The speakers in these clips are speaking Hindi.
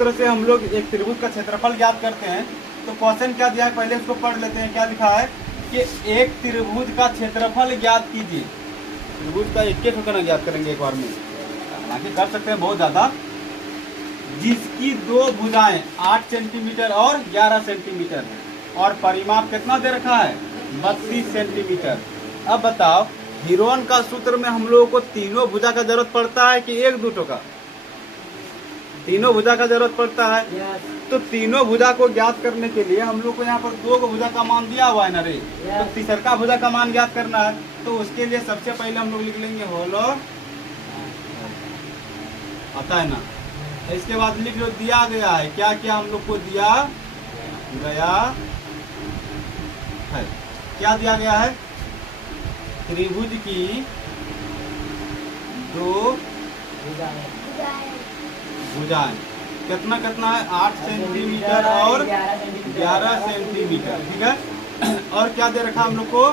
तरह से हम लोग एक त्रिभुज का क्षेत्रफल ज्ञात करते हैं। तो क्वेश्चन क्या दिया है, पहले इसको पढ़ लेते हैं। क्या लिखा है कि एक त्रिभुज का क्षेत्रफल ज्ञात कीजिए। त्रिभुज का एक ठिकाना ज्ञात करेंगे एक बार में, हालांकि कर सकते हैं बहुत ज़्यादा। जिसकी दो भुजाएं 8 सेंटीमीटर और 11 सेंटीमीटर है और परिमाप कितना दे रखा है, 32 सेंटीमीटर। अब बताओ, हिरोन का सूत्र में हम लोगों को तीनों भुजा का जरूरत पड़ता है कि एक दूठों का? तीनों भुजा का जरूरत पड़ता है। तो तीनों भुजा को ज्ञात करने के लिए हम लोग को यहाँ पर दो भुजा का मान दिया हुआ है ना रे। तो तीसरा भुजा का मान ज्ञात करना है। तो उसके लिए सबसे पहले हम लोग लिख लेंगे होलो, आता है ना। इसके बाद लिख लो दिया गया है। क्या क्या हम लोग को दिया गया है? क्या दिया गया है? त्रिभुज की दो भुजाएं कितना कितना है, 8 सेंटीमीटर और 11 सेंटीमीटर। ठीक है। और क्या दे रखा हम लोग को?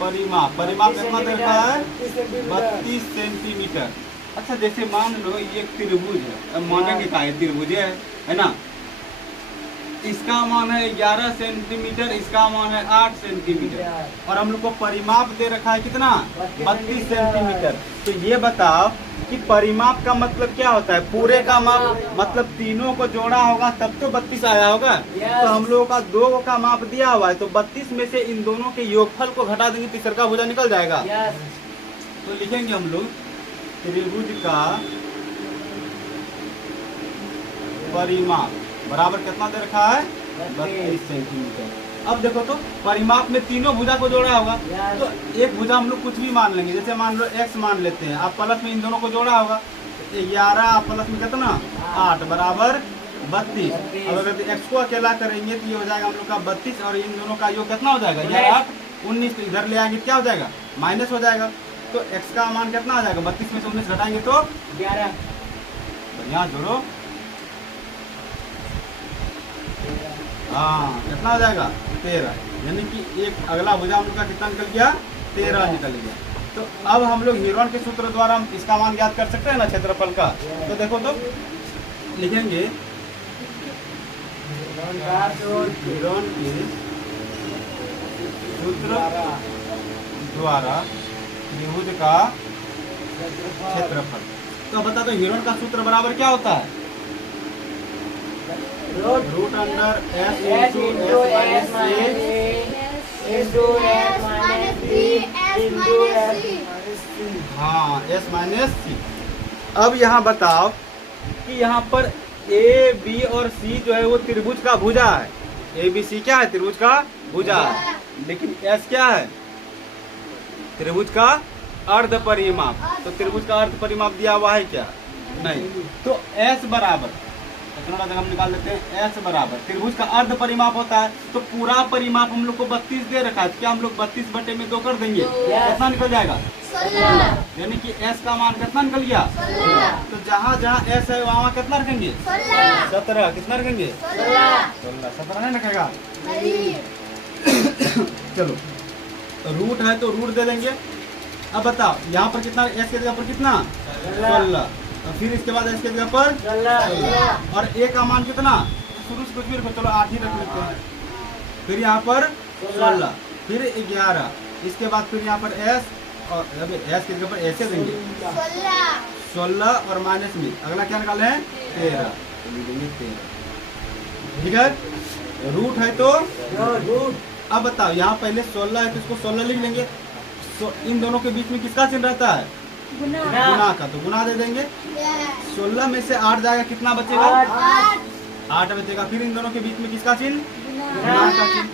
परिमाप कितना दे रखा है, 32 सेंटीमीटर। अच्छा, जैसे मान लो ये एक त्रिभुज है, अब मानेंगे का त्रिभुज है ना। इसका मान है 11 सेंटीमीटर, इसका मान है 8 सेंटीमीटर और हम लोग को परिमाप दे रखा है कितना, 32 सेंटीमीटर। तो ये बताओ कि परिमाप का मतलब क्या होता है? पूरे का माप, मतलब तीनों को जोड़ा होगा तब तो 32 आया होगा। तो हम लोगों का दो का माप दिया हुआ है, तो 32 में से इन दोनों के योगफल को घटा देंगे, तीसरा भुजा निकल जाएगा। तो लिखेंगे हम लोग त्रिभुज का परिमाप बराबर कितना दे रखा है, 32 सेंटीमीटर। अब देखो तो परिमाप में तीनों भुजा को जोड़ा होगा, तो एक भुजा हम लोग कुछ भी मान लेंगे। जैसे मान लो x मान लेते हैं, आप प्लस में इन दोनों को जोड़ा होगा, 11 प्लस में कितना, 8 बराबर 32। अब अगर x को अकेला करेंगे तो ये हो जाएगा हम लोग का 32 और इन दोनों का योग कितना हो जाएगा, 8 19। इधर ले आएंगे क्या हो जाएगा, माइनस हो जाएगा। तो x का मान कितना आ जाएगा, 32 में से 19 घटाएंगे तो 11। यहाँ जोड़ो, हाँ कितना हो जाएगा, 13। यानी कि एक अगला भुजा हम लोग का कितना निकल गया, 13 निकल गया। तो अब हम लोग हिरोन के सूत्र द्वारा हम इसका मान ज्ञात कर सकते हैं ना क्षेत्रफल का। तो देखो तो लिखेंगे हिरोन के सूत्र द्वारा त्रिभुज का क्षेत्रफल। तो बता दो हिरोन का सूत्र बराबर क्या होता है, root under s into s minus c। हाँ, s माइनस c। अब यहाँ बताओ कि यहाँ पर a b और c जो है वो त्रिभुज का भुजा है। a b c क्या है, त्रिभुज का भुजा है। लेकिन s क्या है, त्रिभुज का अर्ध परिमाप। तो त्रिभुज का अर्ध परिमाप दिया हुआ है क्या, नहीं। तो s बराबर इतना हम निकाल लेते हैं, s बराबर त्रिभुज का अर्ध परिमाप होता है। तो पूरा परिमाप हम लोग को 32 दे रखा है। क्या हम लोग 32 बटे में 2 कर देंगे, कितना निकल जाएगा, 16। यानी कि s का मान कितना निकल गया, 16। तो जहाँ जहाँ s है वहाँ कितना रखेंगे, 17। कितना रखेंगे, 16। 17 नहीं रखेगा। चलो, रूट है तो रूट दे देंगे। अब बताओ यहाँ पर कितना, s के जगह पर कितना, 16। और फिर इसके बाद इसके जगह पर 16 और a का मान कितना, शुरू से कुछ भी रखो, चलो 8 ही रख लेते हैं। फिर यहाँ पर 16, फिर 11, इसके बाद फिर यहाँ पर s और s के जगह पर ऐसे देंगे 16 और माइनस में अगला क्या निकाले हैं, 13 देंगे 13। ठीक है, रूट है तो रूट। अब बताओ यहाँ पहले 16 है तो इसको 16 लिख लेंगे। इन दोनों के बीच में किसका चिन्ह रहता है, गुना का, तो गुना दे देंगे। 16 में से 8 जाएगा, कितना बचेगा, 8 बचेगा। फिर इन दोनों के बीच में किसका चिन्ह, गुना का चिन्ह।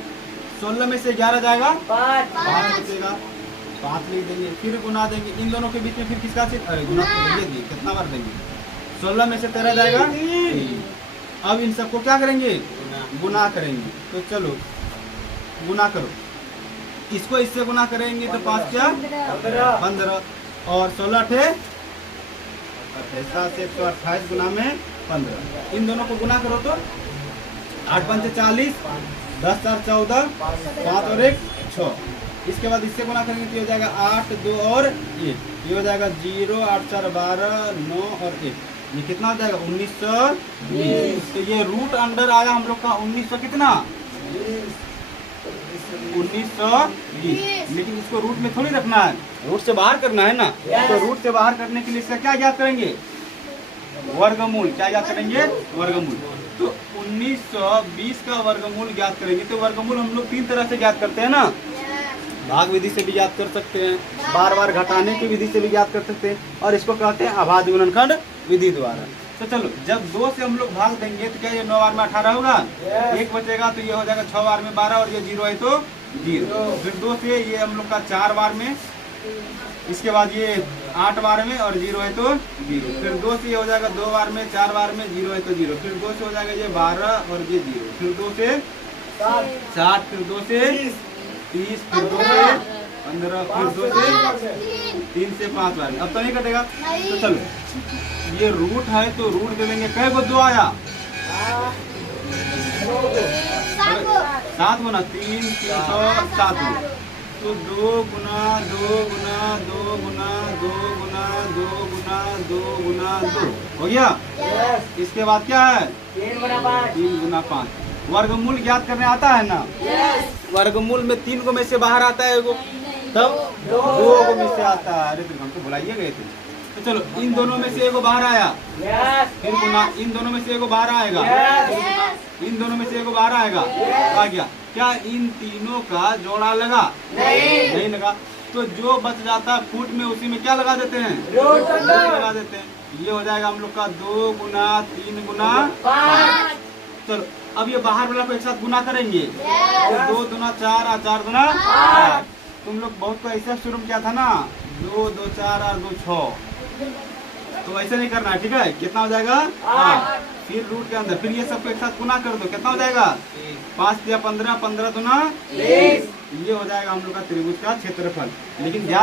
16 में से 11 जाएगा, 5 बचेगा, 5 लिख देंगे। फिर गुना देंगे, इन दोनों के बीच में फिर किसका चिन्ह, अरे गुना देंगे, कितना बार देंगे, 16 में से 13 जाएगा 3। अब इन सबको क्या करेंगे, गुना करेंगे। तो चलो गुना करो, इसको इससे गुना करेंगे तो 5 क्या 15 और 16 थे 128 गुना में 15। इन दोनों को गुना करो तो 8 पंचे 40, 10 4 14, 5 और 1 6। इसके बाद इससे गुना करेंगे तो हो जाएगा 8 2 और 1, ये हो जाएगा 0 8 4 12 9 और 1। ये कितना हो जाएगा 1920। तो ये रूट अंडर आया हम लोग का 1900 कितना 1920। लेकिन इसको रूट में थोड़ी रखना है, रूट से बाहर करना है ना। तो रूट से बाहर करने के लिए इसका क्या ज्ञात करेंगे, वर्गमूल। क्या ज्ञात करेंगे, वर्गमूल। तो 1920 का वर्गमूल ज्ञात करेंगे। तो वर्गमूल हम लोग 3 तरह से ज्ञात करते हैं ना, भाग विधि से भी ज्ञात कर सकते हैं, बार बार घटाने की विधि से भी ज्ञात कर सकते हैं, और इसको कहते हैं अभाज्य गुणनखंड विधि द्वारा। तो चलो, जब 2 से हम लोग भाग देंगे तो क्या ये 9 बार में 18 होगा, 1 बचेगा तो ये हो जाएगा 6 बार में 12, और ये 0 है तो 0। फिर 2 से ये हम लोग का 4 बार में, इसके बाद ये 8 बार में और 0 है तो 0। फिर 2 से ये हो जाएगा 2 बार में, 4 बार में, 0 है तो 0। फिर 2 से हो जाएगा ये 12 और ये 0। फिर 2 से 7, फिर 2 से 30, फिर 2 से 15, फिर 2 से 3 से 5 बार। अब तो नहीं कटेगा। तो चलो, ये रूट है तो रूट दे देंगे। कै को 2 आया, 7 गुना 3, 307। तो 2 गुना 2 गुना 2 गुना 2 गुना 2 गुना 2 गुना 2 हो गया। इसके बाद क्या है 3 गुना 5। वर्गमूल ज्ञात करने आता है ना। वर्गमूल में 3 को में से बाहर आता है एगो, तब 2 को में से आता है। अरे हम तो बुलाइए गए थे। तो चलो, इन दोनों में से एगो बाहर आया, फिर गुना इन दोनों में से एगो बाहर आएगा, इन दोनों में से एगो बाहर आएगा, आ गया। क्या इन तीनों का जोड़ा लगा, नहीं लगा। तो जो बच जाता है फुट में, उसी में क्या लगा देते हैं, रूट लगा देते हैं। ये हो जाएगा हम लोग का 2 गुना 3 गुना 5। चलो, अब ये बाहर वाला को एक साथ गुना करेंगे। तो 2 दूना 4 और 4 दूना 8। तुम लोग बहुत को ऐसा शुरू किया था ना, 2 2 4 और 2 6। तो ऐसे नहीं करना है, ठीक है। कितना हो जाएगा 8। फिर रूट के अंदर फिर ये सबको एक साथ गुना कर दो। कितना हो जाएगा 5 या 15, 15 दूना 30। ये हो जाएगा हम लोग का त्रिभुज का क्षेत्रफल। लेकिन ध्यान